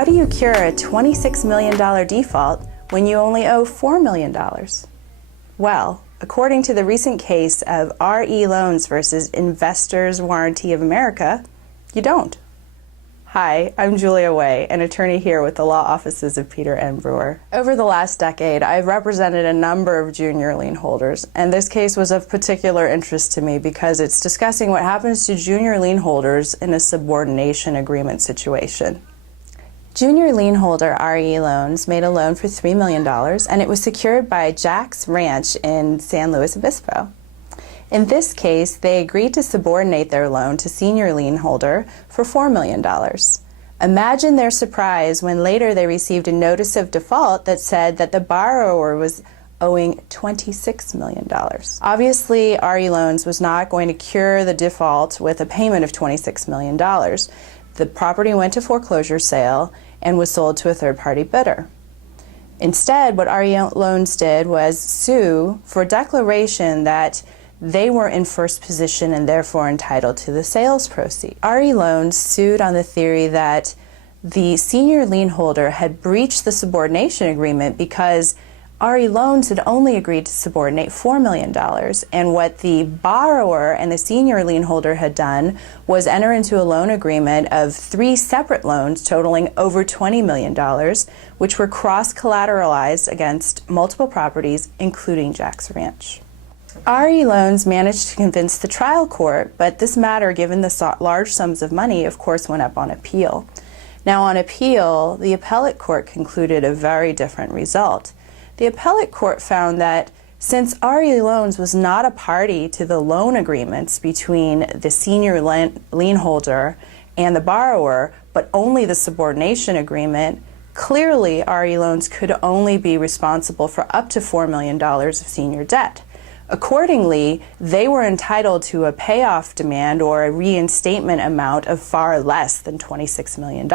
How do you cure a $26 million default when you only owe $4 million? Well, according to the recent case of RE Loans versus Investors Warranty of America, you don't. Hi, I'm Julia Way, an attorney here with the law offices of Peter N. Brewer. Over the last decade, I've represented a number of junior lien holders, and this case was of particular interest to me because it's discussing what happens to junior lien holders in a subordination agreement situation. Junior lien holder RE Loans made a loan for $3 million, and it was secured by Jack's Ranch in San Luis Obispo. In this case, they agreed to subordinate their loan to senior lien holder for $4 million. Imagine their surprise when later they received a notice of default that said that the borrower was owing $26 million. Obviously, RE Loans was not going to cure the default with a payment of $26 million. The property went to foreclosure sale and was sold to a third-party bidder. Instead, what RE Loans did was sue for declaration that they were in first position and therefore entitled to the sales proceeds. RE Loans sued on the theory that the senior lien holder had breached the subordination agreement because RE Loans had only agreed to subordinate $4 million, and what the borrower and the senior lien holder had done was enter into a loan agreement of 3 separate loans totaling over $20 million, which were cross-collateralized against multiple properties, including Jack's Ranch. RE Loans managed to convince the trial court, but this matter, given the large sums of money, of course went up on appeal. Now on appeal, the appellate court concluded a very different result. The appellate court found that since RE Loans was not a party to the loan agreements between the senior lien holder and the borrower, but only the subordination agreement, clearly RE Loans could only be responsible for up to $4 million of senior debt. Accordingly, they were entitled to a payoff demand or a reinstatement amount of far less than $26 million.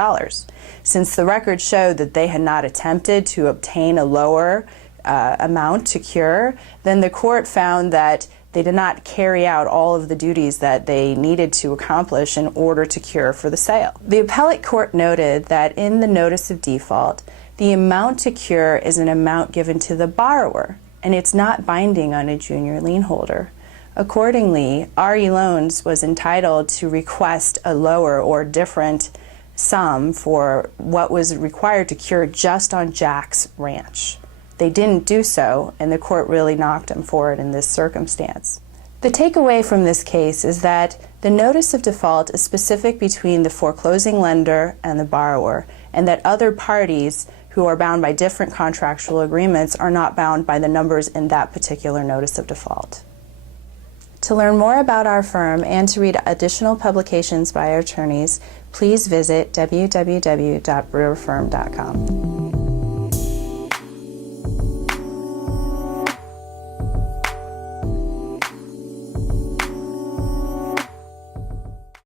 Since the record showed that they had not attempted to obtain a lower amount to cure, then the court found that they did not carry out all of the duties that they needed to accomplish in order to cure for the sale. The appellate court noted that in the notice of default, the amount to cure is an amount given to the borrower, and it's not binding on a junior lien holder. Accordingly, RE Loans was entitled to request a lower or different sum for what was required to cure just on Jack's Ranch. They didn't do so, and the court really knocked them for it in this circumstance. The takeaway from this case is that the notice of default is specific between the foreclosing lender and the borrower, and that other parties who are bound by different contractual agreements are not bound by the numbers in that particular notice of default. To learn more about our firm and to read additional publications by our attorneys, please visit www.brewerfirm.com.